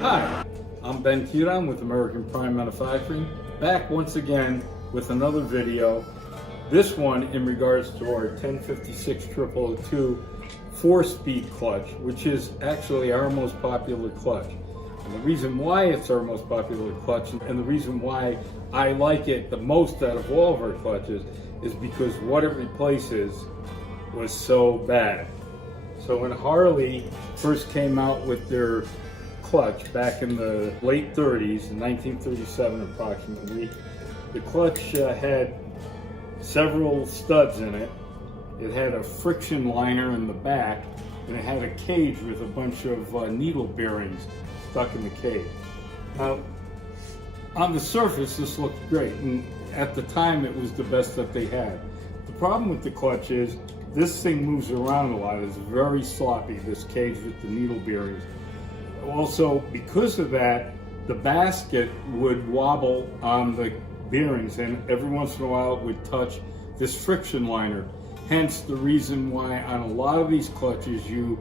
Hi, I'm Ben Kudon with American Prime Manufacturing, back once again with another video. This one in regards to our 1056-002 4-speed clutch, which is actually our most popular clutch. And the reason why it's our most popular clutch and the reason why I like it the most out of all of our clutches is because what it replaces was so bad. So when Harley first came out with their clutch back in the late 30s, in 1937 approximately, the clutch had several studs in it. It had a friction liner in the back, and it had a cage with a bunch of needle bearings stuck in the cage. Now, on the surface, this looked great, and at the time, it was the best that they had. The problem with the clutch is this thing moves around a lot. It's very sloppy, this cage with the needle bearings. Also, because of that, the basket would wobble on the bearings, and every once in a while it would touch this friction liner. Hence the reason why on a lot of these clutches you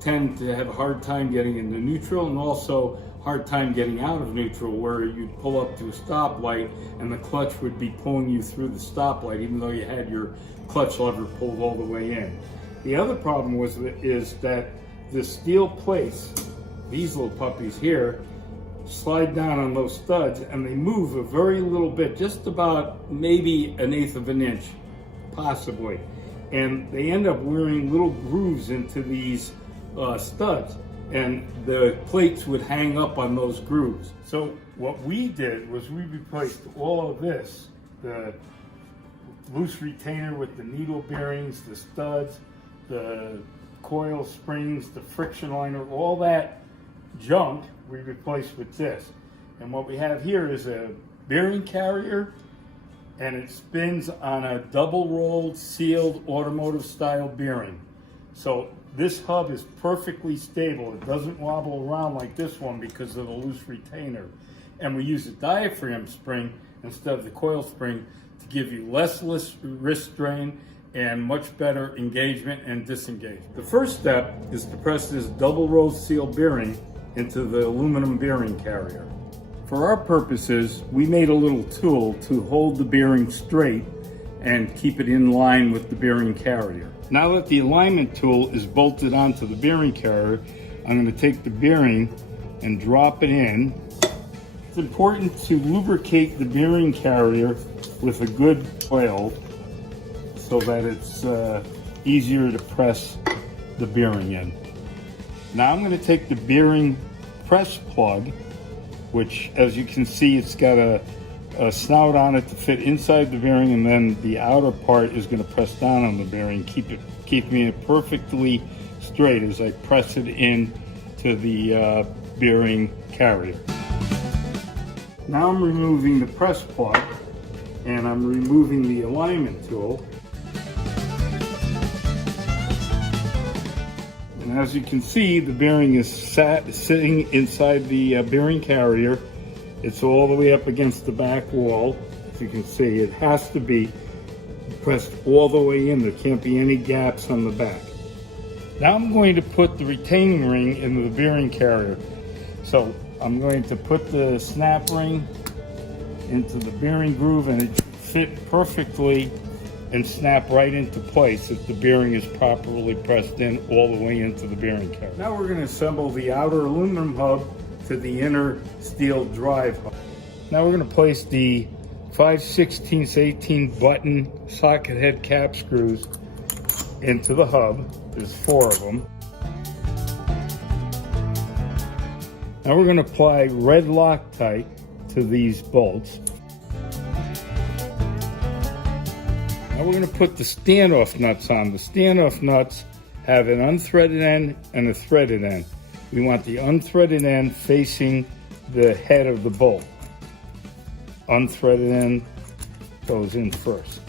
tend to have a hard time getting into neutral, and also hard time getting out of neutral, where you'd pull up to a stoplight and the clutch would be pulling you through the stoplight even though you had your clutch lever pulled all the way in. The other problem is that the steel plates, these little puppies here, slide down on those studs and they move a very little bit, just about maybe 1/8 of an inch, possibly. And they end up wearing little grooves into these studs, and the plates would hang up on those grooves. So what we did was we replaced all of this, the loose retainer with the needle bearings, the studs, the coil springs, the friction liner, all that junk we replaced with this. And what we have here is a bearing carrier, and it spins on a double rolled sealed automotive style bearing. So this hub is perfectly stable. It doesn't wobble around like this one because of the loose retainer. And we use a diaphragm spring instead of the coil spring to give you less wrist strain and much better engagement and disengagement. The first step is to press this double roll sealed bearing into the aluminum bearing carrier. For our purposes, we made a little tool to hold the bearing straight and keep it in line with the bearing carrier. Now that the alignment tool is bolted onto the bearing carrier, I'm going to take the bearing and drop it in. It's important to lubricate the bearing carrier with a good oil so that it's easier to press the bearing in. Now I'm going to take the bearing press plug, which, as you can see, it's got a snout on it to fit inside the bearing, and then the outer part is going to press down on the bearing, keeping it perfectly straight as I press it in to the bearing carrier. Now I'm removing the press plug, and I'm removing the alignment tool. And as you can see, the bearing is sitting inside the bearing carrier. It's all the way up against the back wall. As you can see, it has to be pressed all the way in. There can't be any gaps on the back. Now I'm going to put the retaining ring into the bearing carrier. So I'm going to put the snap ring into the bearing groove, and it should fit perfectly and snap right into place if the bearing is properly pressed in all the way into the bearing carrier. Now we're going to assemble the outer aluminum hub to the inner steel drive hub. Now we're going to place the 5/16 18 button socket head cap screws into the hub. There's 4 of them. Now we're going to apply red Loctite to these bolts. Now we're going to put the standoff nuts on. The standoff nuts have an unthreaded end and a threaded end. We want the unthreaded end facing the head of the bolt. Unthreaded end goes in first.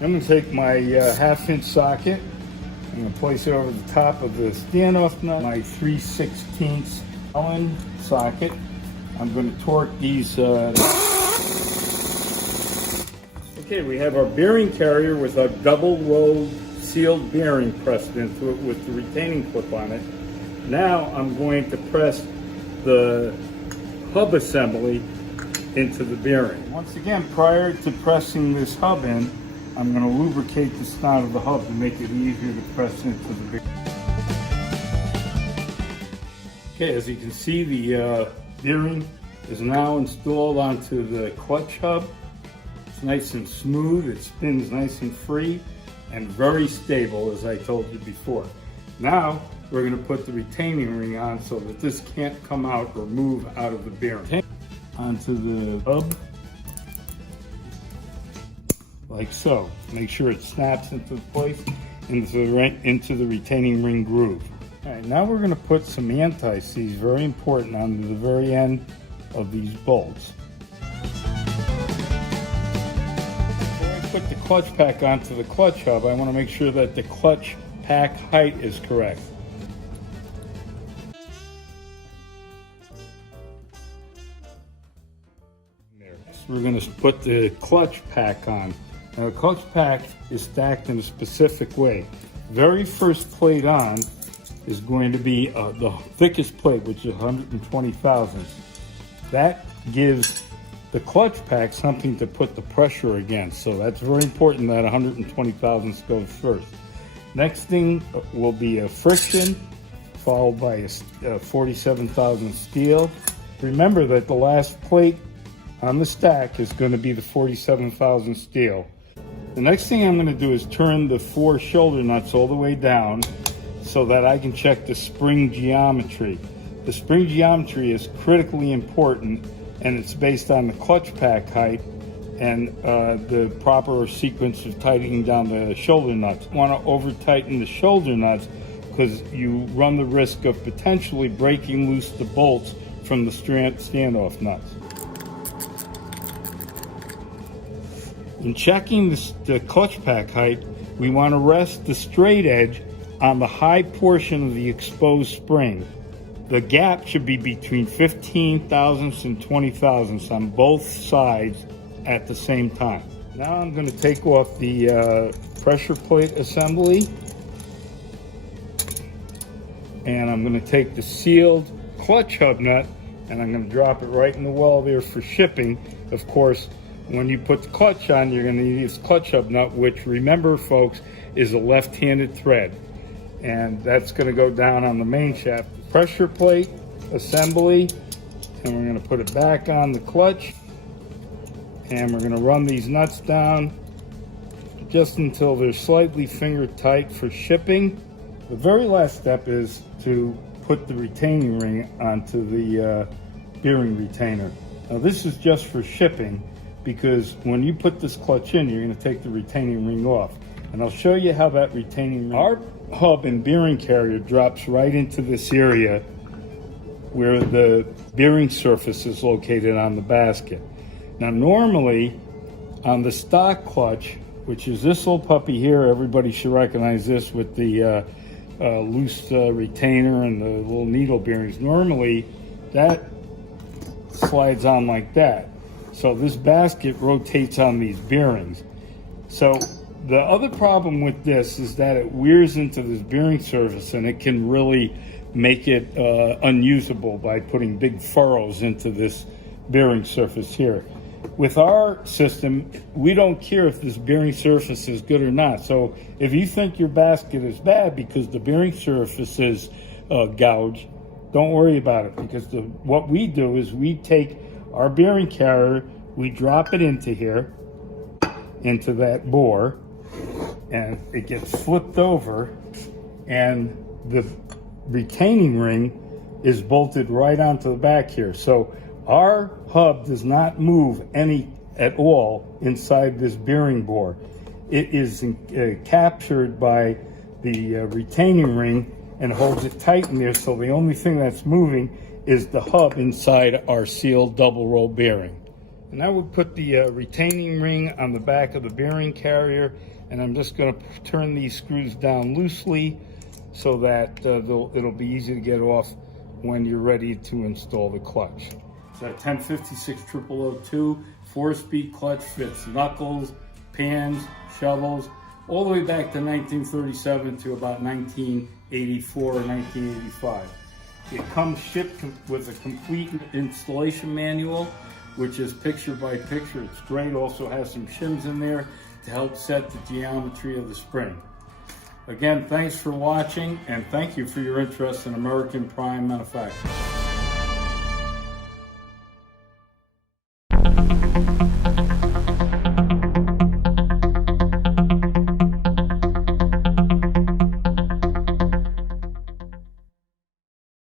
I'm going to take my 1/2-inch socket. I'm going to place it over the top of the standoff nut. My 3/16 Allen socket. I'm going to torque these. Okay, we have our bearing carrier with a double rolled sealed bearing pressed into it with the retaining clip on it. Now I'm going to press the hub assembly into the bearing. Once again, prior to pressing this hub in, I'm going to lubricate the snout of the hub to make it easier to press into the bearing. Okay, as you can see, the bearing is now installed onto the clutch hub. It's nice and smooth, it spins nice and free, and very stable, as I told you before. Now, we're going to put the retaining ring on so that this can't come out or move out of the bearing. Onto the hub, like so. Make sure it snaps into place, into the retaining ring groove. All right, now we're going to put some anti-seize, very important, onto the very end of these bolts. Before I put the clutch pack onto the clutch hub, I want to make sure that the clutch pack height is correct. We're going to put the clutch pack on. Now, the clutch pack is stacked in a specific way. Very first plate on is going to be the thickest plate, which is 120 thousandths. That gives the clutch pack something to put the pressure against. So that's very important that 120 thousandths goes first. Next thing will be a friction, followed by a 47 thousandths steel. Remember that the last plate on the stack is going to be the 47 thousandths steel. The next thing I'm going to do is turn the 4 shoulder nuts all the way down so that I can check the spring geometry. The spring geometry is critically important, and it's based on the clutch pack height and the proper sequence of tightening down the shoulder nuts. You want to over tighten the shoulder nuts because you run the risk of potentially breaking loose the bolts from the standoff nuts. In checking the clutch pack height, we want to rest the straight edge on the high portion of the exposed spring. The gap should be between 15 thousandths and 20 thousandths on both sides at the same time. Now I'm going to take off the pressure plate assembly, and I'm going to take the sealed clutch hub nut and I'm going to drop it right in the well there for shipping. Of course, when you put the clutch on, you're going to need this clutch hub nut, which, remember folks, is a left-handed thread, and that's going to go down on the main shaft. Pressure plate assembly, and we're going to put it back on the clutch, and we're going to run these nuts down just until they're slightly finger tight for shipping. The very last step is to put the retaining ring onto the bearing retainer. Now this is just for shipping, because when you put this clutch in, you're going to take the retaining ring off. And I'll show you how that retaining ring... Our hub and bearing carrier drops right into this area where the bearing surface is located on the basket. Now normally, on the stock clutch, which is this little puppy here, everybody should recognize this with the loose retainer and the little needle bearings. Normally, that slides on like that. So this basket rotates on these bearings. So the other problem with this is that it wears into this bearing surface, and it can really make it unusable by putting big furrows into this bearing surface here. With our system, we don't care if this bearing surface is good or not. So if you think your basket is bad because the bearing surface is gouged, don't worry about it, because what we do is we take our bearing carrier, we drop it into here, into that bore, and it gets flipped over, and the retaining ring is bolted right onto the back here. So our hub does not move any at all inside this bearing bore. It is captured by the retaining ring and holds it tight in there, so the only thing that's moving is the hub inside our sealed double roll bearing. And now we'll put the retaining ring on the back of the bearing carrier, and I'm just going to turn these screws down loosely so that it'll be easy to get off when you're ready to install the clutch. It's a 1056-0002 4-speed clutch, fits knuckles, pans, shovels, all the way back to 1937 to about 1984 or 1985. It comes shipped with a complete installation manual, which is picture by picture. It's great. Also has some shims in there to help set the geometry of the spring. Again, thanks for watching, and thank you for your interest in American Prime Manufacturing.